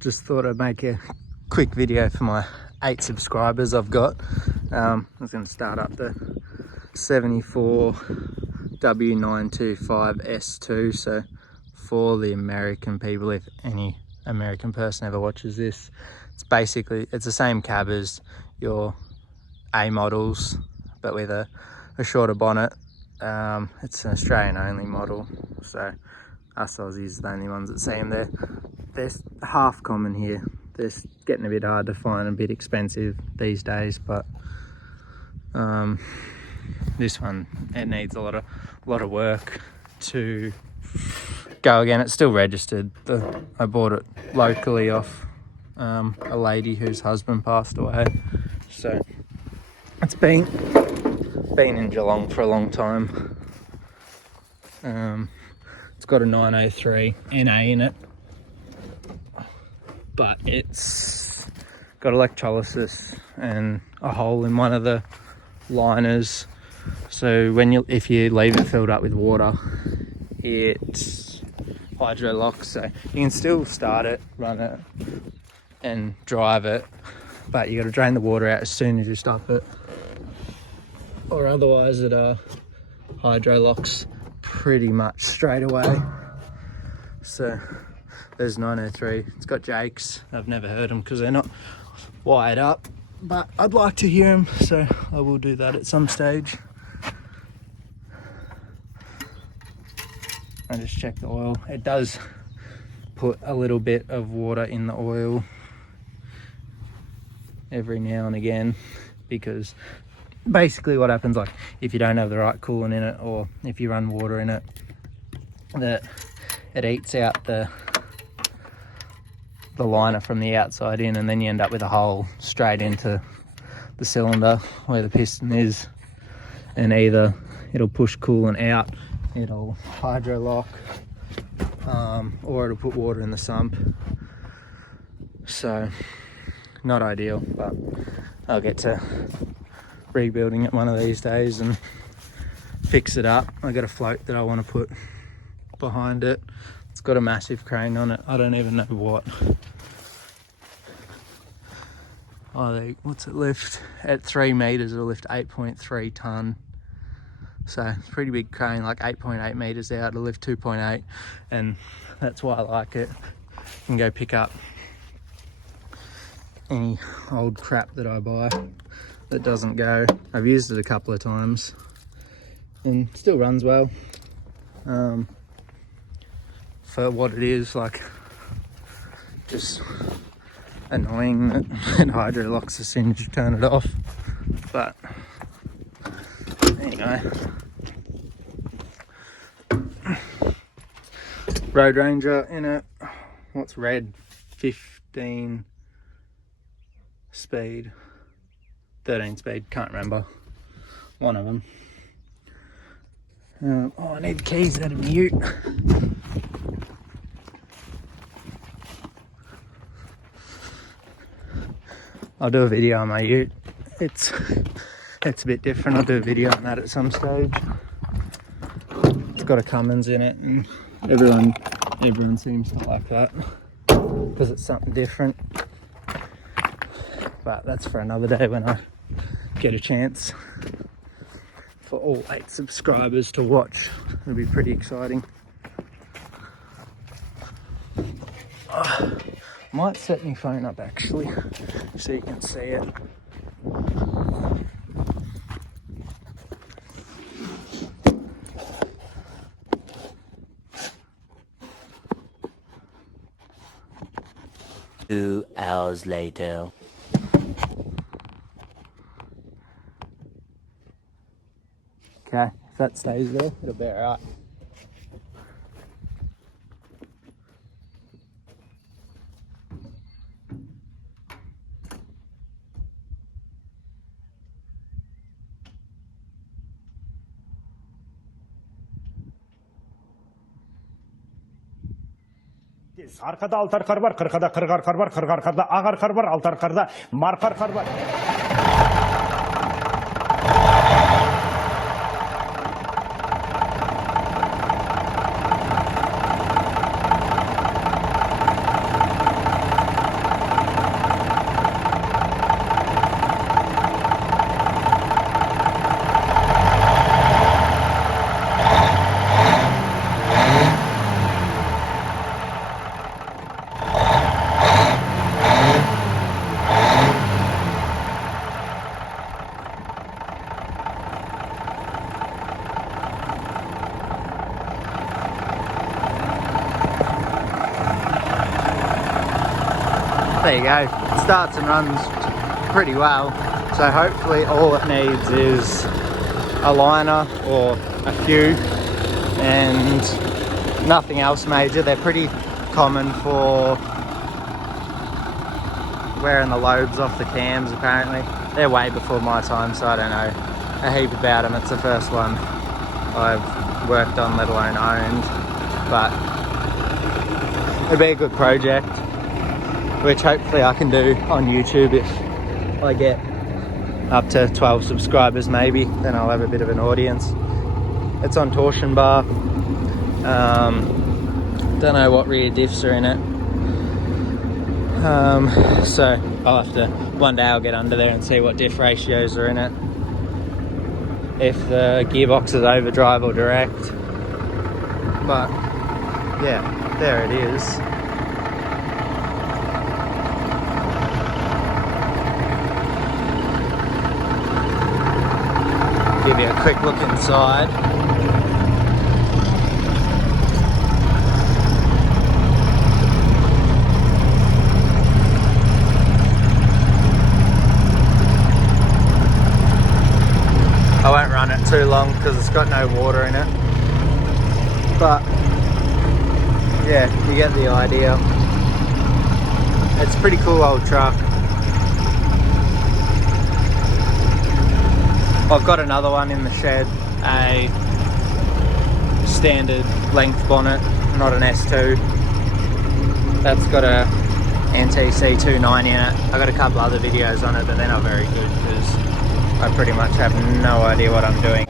just thought I'd make a quick video for my 8 subscribers I've got. I was going to start up the 74 W925S2, so for the American people, if any American person ever watches this, it's the same cab as your A models, but with a shorter bonnet. It's an Australian only model, so us Aussies are the only ones that see them. They're half common here. They're getting a bit hard to find, a bit expensive these days, but this one, it needs a lot of work to go again. It's still registered. I bought it locally off a lady whose husband passed away, so it's been in Geelong for a long time. It's got a 903 NA in it, but it's got electrolysis and a hole in one of the liners, so if you leave it filled up with water, it hydro locks. So you can still start it, run it and drive it, but you got to drain the water out as soon as you stop it, or otherwise it hydro locks pretty much straight away. So there's 903. It's got Jakes. I've never heard them because they're not wired up, but I'd like to hear them, so I will do that at some stage. I just check the oil. It does put a little bit of water in the oil every now and again, because basically what happens, like if you don't have the right coolant in it, or if you run water in it, that it eats out the liner from the outside in, and then you end up with a hole straight into the cylinder where the piston is, and either it'll push coolant out, it'll hydro lock, or it'll put water in the sump. So not ideal, but I'll get to rebuilding it one of these days and fix it up. I got a float that I want to put behind it. It's got a massive crane on it. I don't even know what. What's it lift? At 3 meters it'll lift 8.3 ton. So it's a pretty big crane, like 8.8 meters out, it'll lift 2.8, and that's why I like it. You can go pick up any old crap that I buy that doesn't go. I've used it a couple of times and still runs well. For what it is, like, just annoying that it hydro locks as soon as you turn it off. But anyway, Road Ranger in it. What's red? 15 speed, 13 speed, can't remember, one of them. I need the keys out of mute. I'll do a video on my ute. It's a bit different. I'll do a video on that at some stage. It's got a Cummins in it, and everyone seems to like that because it's something different. But that's for another day when I get a chance for all 8 subscribers to watch. It'll be pretty exciting. Might set my phone up actually so you can see it. Two hours later. Okay, if that stays there, it'll be alright. Arkada alt arkar var, 40'da 40 arkar var, 40 arkada ağ arkar var, alt arkarda marka arkar var. there you go. It starts and runs pretty well. So hopefully all it needs is a liner or a few and nothing else major. They're pretty common for wearing the lobes off the cams apparently. They're way before my time, so I don't know a heap about them. It's the first one I've worked on, let alone owned, but it'd be a good project, which hopefully I can do on YouTube if I get up to 12 subscribers maybe, then I'll have a bit of an audience. It's on torsion bar. Don't know what rear diffs are in it. So I'll have to, one day I'll get under there and see what diff ratios are in it. If the gearbox is overdrive or direct. But yeah, there it is. Give you a quick look inside. I won't run it too long because it's got no water in it. But yeah, you get the idea. It's a pretty cool old truck. I've got another one in the shed, a standard length bonnet, not an S2. That's got a NTC 290 in it. I got a couple other videos on it, but they're not very good because I pretty much have no idea what I'm doing.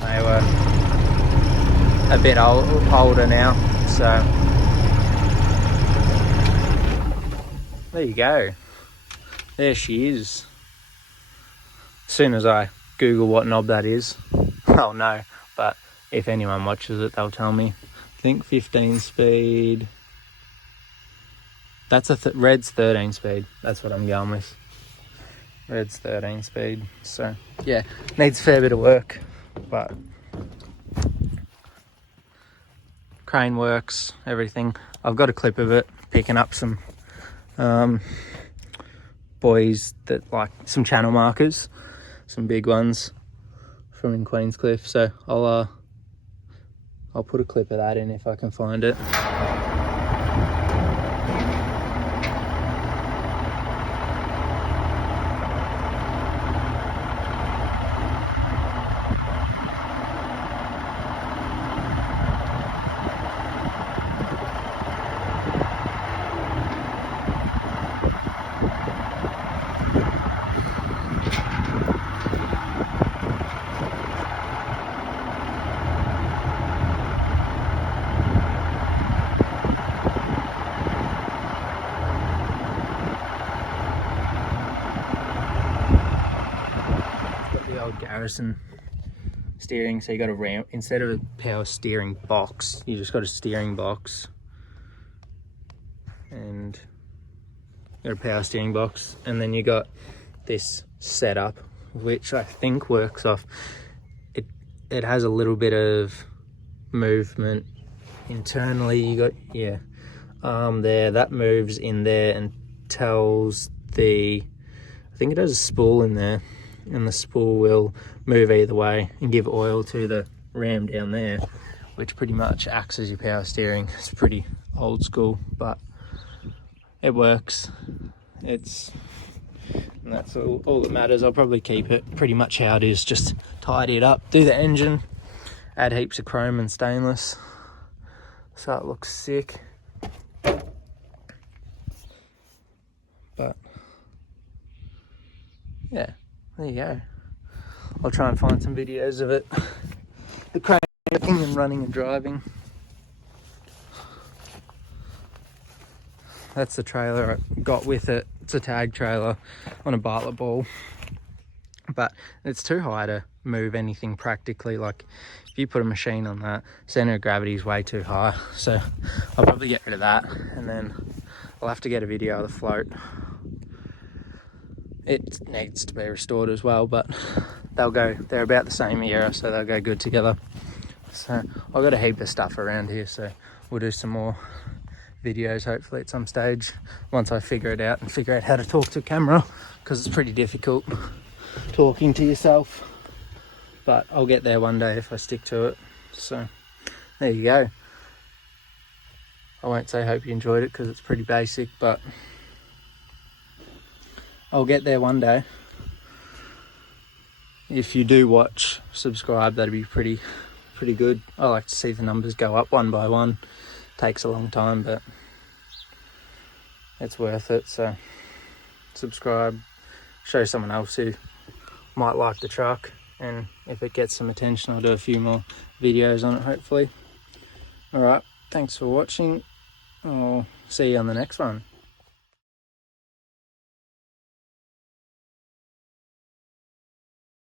They were a bit older now, so there you go. There she is. As soon as I Google what knob that is, I'll know, but if anyone watches it, they'll tell me. I think 15 speed. That's a Red's 13 speed. That's what I'm going with. Red's 13 speed. So yeah, needs a fair bit of work, but crane works, everything. I've got a clip of it picking up some boys that like some channel markers, some big ones from in Queenscliff. So I'll put a clip of that in if I can find it. Garrison steering, so you got a ramp instead of a power steering box. You just got a steering box, and you got a power steering box, and then you got this setup, which I think works off. It has a little bit of movement internally. You got arm there that moves in there and tells the. I think it has a spool in there. And the spool will move either way and give oil to the ram down there, which pretty much acts as your power steering. It's pretty old school, but it works. And that's all that matters. I'll probably keep it pretty much how it is, just tidy it up, do the engine, add heaps of chrome and stainless so it looks sick. But yeah, there you go. I'll try and find some videos of it. The crane working and running and driving. That's the trailer I got with it. It's a tag trailer on a Bartlett ball. But it's too high to move anything practically. Like if you put a machine on that, center of gravity is way too high. So I'll probably get rid of that, and then I'll have to get a video of the float. it needs to be restored as well, but they're about the same era, so they'll go good together. So I've got a heap of stuff around here, so we'll do some more videos hopefully at some stage once I figure it out and figure out how to talk to camera, because it's pretty difficult talking to yourself, but I'll get there one day if I stick to it. So there you go. I won't say hope you enjoyed it because it's pretty basic, but I'll get there one day. If you do watch, subscribe, that'd be pretty good. I like to see the numbers go up one by one. Takes a long time, but it's worth it. So subscribe, show someone else who might like the truck, and if it gets some attention, I'll do a few more videos on it hopefully. All right, thanks for watching. I'll see you on the next one.